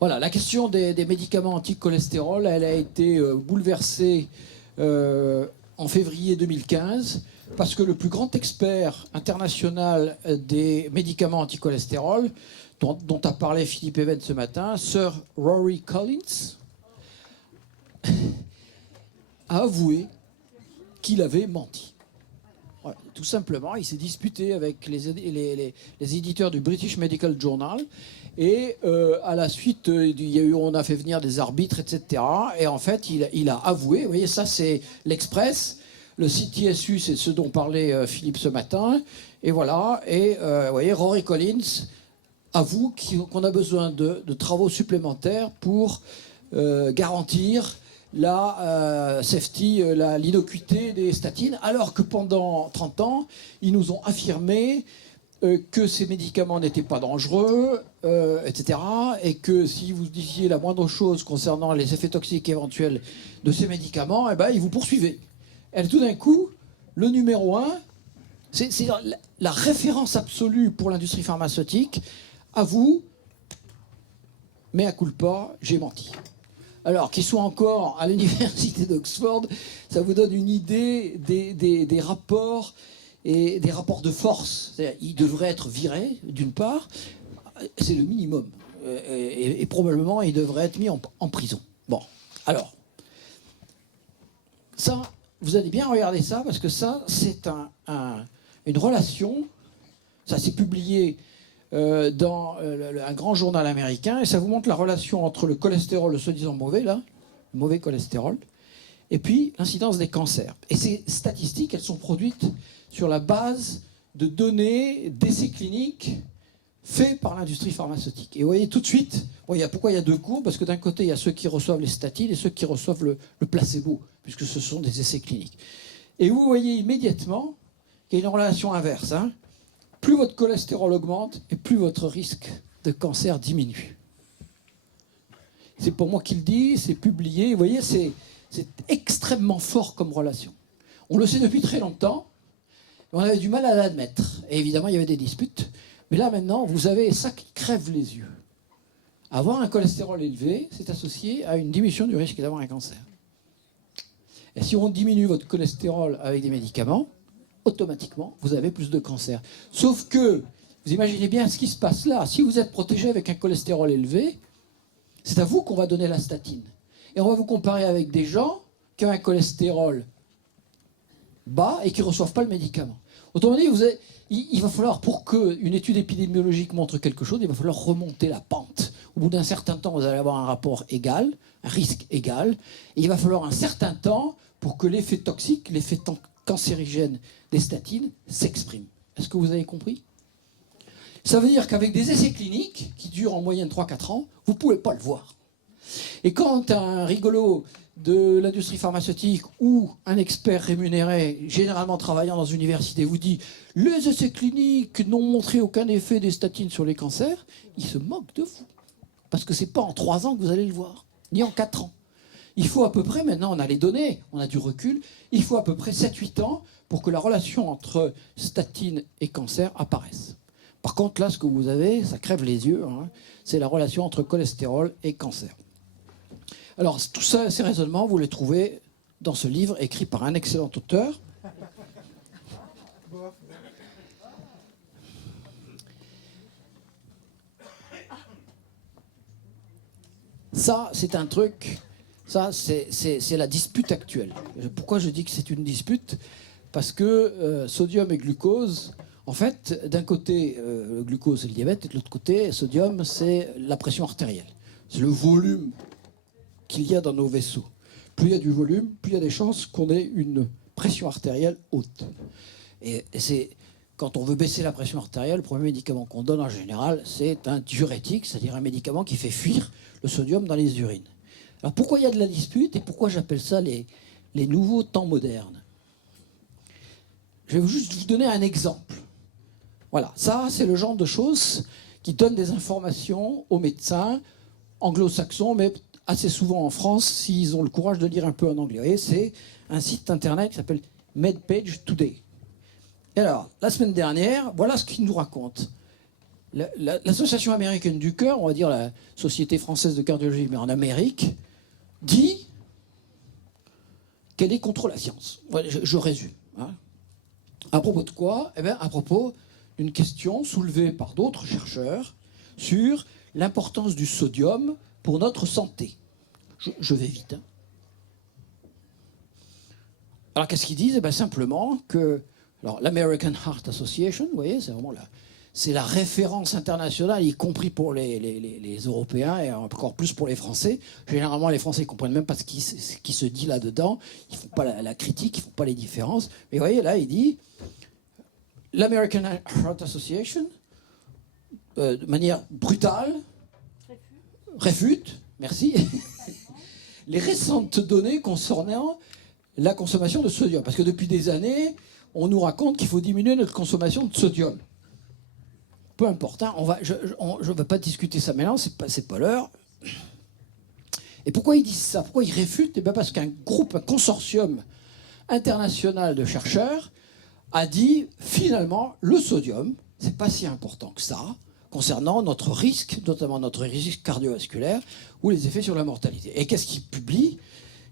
Voilà, la question des médicaments anti-cholestérol, elle a été bouleversée en février 2015 parce que le plus grand expert international des médicaments anti-cholestérol, dont a parlé Philippe Even ce matin, Sir Rory Collins, a avoué qu'il avait menti. Voilà, tout simplement, il s'est disputé avec les éditeurs du British Medical Journal. Et à la suite, on a fait venir des arbitres, etc. Et en fait, il a avoué, vous voyez, ça c'est l'Express, le CTSU, c'est ce dont parlait Philippe ce matin. Et voilà, et vous voyez, Rory Collins avoue qu'on a besoin de travaux supplémentaires pour garantir la safety, l'innocuité des statines, alors que pendant 30 ans, ils nous ont affirmé que ces médicaments n'étaient pas dangereux, etc. Et que si vous disiez la moindre chose concernant les effets toxiques éventuels de ces médicaments, eh ben, ils vous poursuivaient. Et tout d'un coup, le numéro 1, c'est la référence absolue pour l'industrie pharmaceutique, avoue, mea culpa, j'ai menti. Alors, qu'ils soient encore à l'université d'Oxford, ça vous donne une idée des rapports et des rapports de force. Il devrait être viré, d'une part, c'est le minimum. Et probablement, il devrait être mis en prison. Bon, alors, ça, vous allez bien regarder ça, parce que ça, c'est une relation, ça s'est publié dans un grand journal américain, et ça vous montre la relation entre le cholestérol, le soi-disant mauvais, là, le mauvais cholestérol, et puis l'incidence des cancers. Et ces statistiques, elles sont produites sur la base de données d'essais cliniques faits par l'industrie pharmaceutique. Et vous voyez tout de suite, pourquoi il y a deux courbes, parce que d'un côté, il y a ceux qui reçoivent les statines et ceux qui reçoivent le placebo, puisque ce sont des essais cliniques. Et vous voyez immédiatement qu'il y a une relation inverse, hein. Plus votre cholestérol augmente et plus votre risque de cancer diminue. C'est pour moi qui le dis, c'est publié. Vous voyez, c'est extrêmement fort comme relation. On le sait depuis très longtemps, mais on avait du mal à l'admettre. Et évidemment, il y avait des disputes. Mais là, maintenant, vous avez ça qui crève les yeux. Avoir un cholestérol élevé, c'est associé à une diminution du risque d'avoir un cancer. Et si on diminue votre cholestérol avec des médicaments, automatiquement, vous avez plus de cancer. Sauf que, vous imaginez bien ce qui se passe là. Si vous êtes protégé avec un cholestérol élevé, c'est à vous qu'on va donner la statine. Et on va vous comparer avec des gens qui ont un cholestérol bas et qui ne reçoivent pas le médicament. Autrement dit, il va falloir, pour qu'une étude épidémiologique montre quelque chose, il va falloir remonter la pente. Au bout d'un certain temps, vous allez avoir un rapport égal, un risque égal, et il va falloir un certain temps pour que l'effet toxique, l'effet cancérigène des statines s'exprime. Est-ce que vous avez compris? Ça veut dire qu'avec des essais cliniques, qui durent en moyenne 3-4 ans, vous ne pouvez pas le voir. Et quand un rigolo de l'industrie pharmaceutique ou un expert rémunéré, généralement travaillant dans une université, vous dit « les essais cliniques n'ont montré aucun effet des statines sur les cancers », il se moque de vous. Parce que ce n'est pas en 3 ans que vous allez le voir, ni en 4 ans. Il faut à peu près, maintenant on a les données, on a du recul, il faut à peu près 7-8 ans pour que la relation entre statine et cancer apparaisse. Par contre, là, ce que vous avez, ça crève les yeux, hein, c'est la relation entre cholestérol et cancer. Alors, tout ça, ces raisonnements, vous les trouvez dans ce livre écrit par un excellent auteur. Ça, c'est un truc... Ça, c'est la dispute actuelle. Pourquoi je dis que c'est une dispute? Parce que sodium et glucose, en fait, d'un côté, glucose c'est le diabète, et de l'autre côté, sodium, c'est la pression artérielle. C'est le volume qu'il y a dans nos vaisseaux. Plus il y a du volume, plus il y a des chances qu'on ait une pression artérielle haute. Et c'est... Quand on veut baisser la pression artérielle, le premier médicament qu'on donne en général, c'est un diurétique, c'est-à-dire un médicament qui fait fuir le sodium dans les urines. Alors pourquoi il y a de la dispute et pourquoi j'appelle ça les nouveaux temps modernes? Je vais juste vous donner un exemple. Voilà, ça c'est le genre de choses qui donnent des informations aux médecins anglo-saxons, mais assez souvent en France, s'ils ont le courage de lire un peu en anglais. Et c'est un site internet qui s'appelle MedPage Today. Et alors, la semaine dernière, voilà ce qu'il nous raconte. L'Association américaine du cœur, on va dire la Société française de cardiologie, mais en Amérique, dit qu'elle est contre la science. Je résume. Hein. À propos de quoi? Eh bien, à propos d'une question soulevée par d'autres chercheurs sur l'importance du sodium pour notre santé. Je vais vite. Hein. Alors, qu'est-ce qu'ils disent? Eh bien, simplement que l'American Heart Association, vous voyez, c'est vraiment c'est la référence internationale, y compris pour les Européens et encore plus pour les Français. Généralement, les Français ne comprennent même pas ce qui se dit là-dedans. Ils ne font pas la critique, ils ne font pas les différences. Mais vous voyez, là, il dit l'American Heart Association, de manière brutale, réfute, merci, les récentes données concernant la consommation de sodium. Parce que depuis des années, on nous raconte qu'il faut diminuer notre consommation de sodium. Peu importe, hein, je ne vais pas discuter ça maintenant, c'est pas l'heure. Et pourquoi ils disent ça? Pourquoi ils réfutent? Eh bien parce qu'un consortium international de chercheurs a dit, finalement, le sodium, c'est pas si important que ça, concernant notre risque, notamment notre risque cardiovasculaire, ou les effets sur la mortalité. Et qu'est-ce qu'ils publient?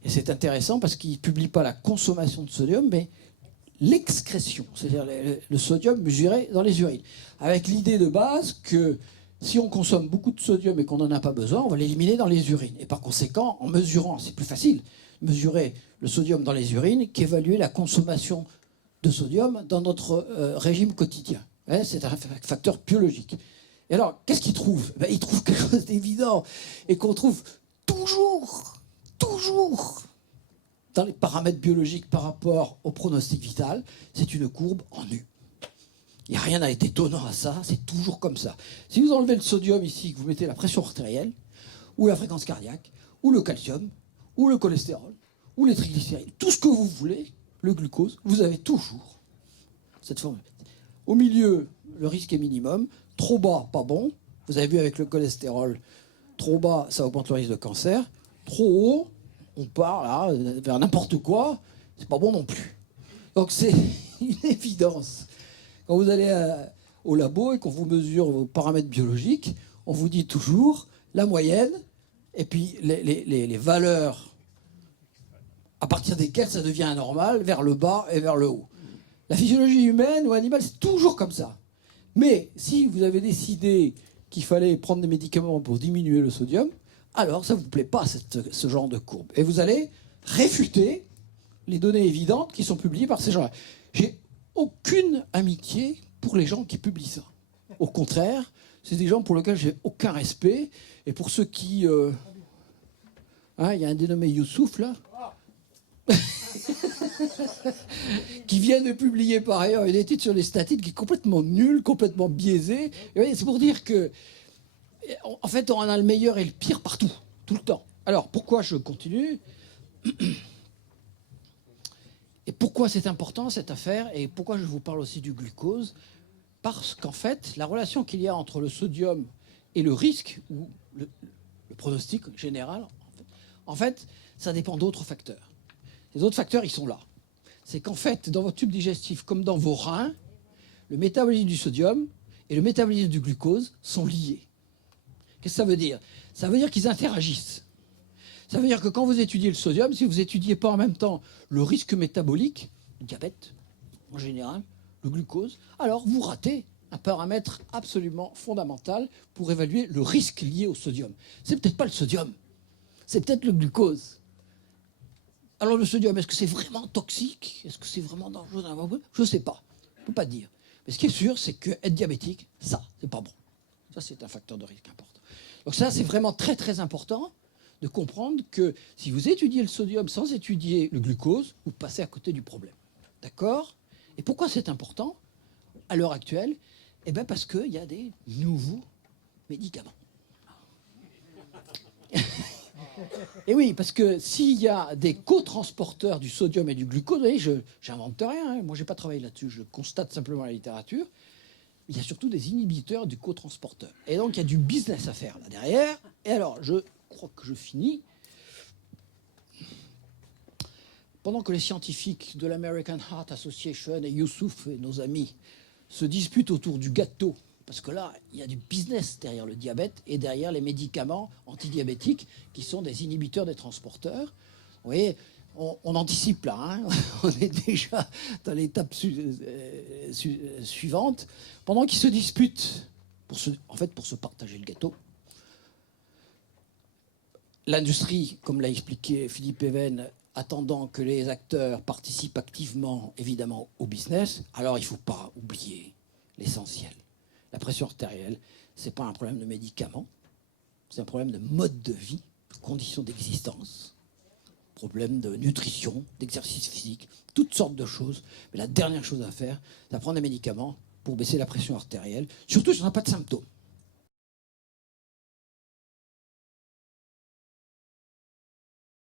Et c'est intéressant parce qu'ils ne publient pas la consommation de sodium, mais l'excrétion, c'est-à-dire le sodium mesuré dans les urines. Avec l'idée de base que si on consomme beaucoup de sodium et qu'on n'en a pas besoin, on va l'éliminer dans les urines. Et par conséquent, en mesurant, c'est plus facile, mesurer le sodium dans les urines qu'évaluer la consommation de sodium dans notre régime quotidien. C'est un facteur biologique. Et alors, qu'est-ce qu'ils trouvent? Ils trouvent quelque chose d'évident et qu'on trouve toujours dans les paramètres biologiques par rapport au pronostic vital, c'est une courbe en U. Il n'y a rien d'étonnant à ça, c'est toujours comme ça. Si vous enlevez le sodium ici, que vous mettez la pression artérielle, ou la fréquence cardiaque, ou le calcium, ou le cholestérol, ou les triglycérides, tout ce que vous voulez, le glucose, vous avez toujours cette formule. Au milieu, le risque est minimum. Trop bas, pas bon. Vous avez vu avec le cholestérol, trop bas, ça augmente le risque de cancer. Trop haut, on part là, vers n'importe quoi, c'est pas bon non plus. Donc c'est une évidence. Quand vous allez au labo et qu'on vous mesure vos paramètres biologiques, on vous dit toujours la moyenne et puis les valeurs à partir desquelles ça devient anormal, vers le bas et vers le haut. La physiologie humaine ou animale, c'est toujours comme ça. Mais si vous avez décidé qu'il fallait prendre des médicaments pour diminuer le sodium, alors ça ne vous plaît pas, ce genre de courbe. Et vous allez réfuter les données évidentes qui sont publiées par ces gens-là. J'ai aucune amitié pour les gens qui publient ça. Au contraire, c'est des gens pour lesquels j'ai aucun respect. Et pour ceux qui... il y a un dénommé Youssouf, là, qui vient de publier par ailleurs une étude sur les statines qui est complètement nulle, complètement biaisée. C'est pour dire que en fait, on a le meilleur et le pire partout, tout le temps. Alors, pourquoi je continue? Et pourquoi c'est important, cette affaire? Et pourquoi je vous parle aussi du glucose? Parce qu'en fait, la relation qu'il y a entre le sodium et le risque, ou le pronostic général, en fait, ça dépend d'autres facteurs. Les autres facteurs, ils sont là. C'est qu'en fait, dans votre tube digestif, comme dans vos reins, le métabolisme du sodium et le métabolisme du glucose sont liés. Qu'est-ce que ça veut dire? Ça veut dire qu'ils interagissent. Ça veut dire que quand vous étudiez le sodium, si vous n'étudiez pas en même temps le risque métabolique, le diabète en général, le glucose, alors vous ratez un paramètre absolument fondamental pour évaluer le risque lié au sodium. C'est peut-être pas le sodium, c'est peut-être le glucose. Alors le sodium, est-ce que c'est vraiment toxique? Est-ce que c'est vraiment dangereux? Je ne sais pas, je ne peux pas dire. Mais ce qui est sûr, c'est qu'être diabétique, ça, c'est pas bon. Ça, c'est un facteur de risque important. Donc ça, c'est vraiment très très important de comprendre que si vous étudiez le sodium sans étudier le glucose, vous passez à côté du problème. D'accord? Et pourquoi c'est important à l'heure actuelle? Eh bien parce qu'il y a des nouveaux médicaments. Et oui, parce que s'il y a des cotransporteurs du sodium et du glucose, vous voyez, je n'invente rien, hein, moi je n'ai pas travaillé là-dessus, je constate simplement la littérature, il y a surtout des inhibiteurs du cotransporteur. Et donc il y a du business à faire là derrière. Et alors, je crois que je finis. Pendant que les scientifiques de l'American Heart Association et Youssouf et nos amis se disputent autour du gâteau Parce que là, il y a du business derrière le diabète et derrière les médicaments antidiabétiques qui sont des inhibiteurs des transporteurs. Vous voyez, on anticipe là, hein. On est déjà dans l'étape suivante. Pendant qu'ils se disputent, pour se partager le gâteau, l'industrie, comme l'a expliqué Philippe Even, attendant que les acteurs participent activement, évidemment, au business, alors il ne faut pas oublier l'essentiel. La pression artérielle, ce n'est pas un problème de médicaments, c'est un problème de mode de vie, de conditions d'existence, problème de nutrition, d'exercice physique, toutes sortes de choses. Mais la dernière chose à faire, c'est de prendre des médicaments pour baisser la pression artérielle, surtout si on n'a pas de symptômes.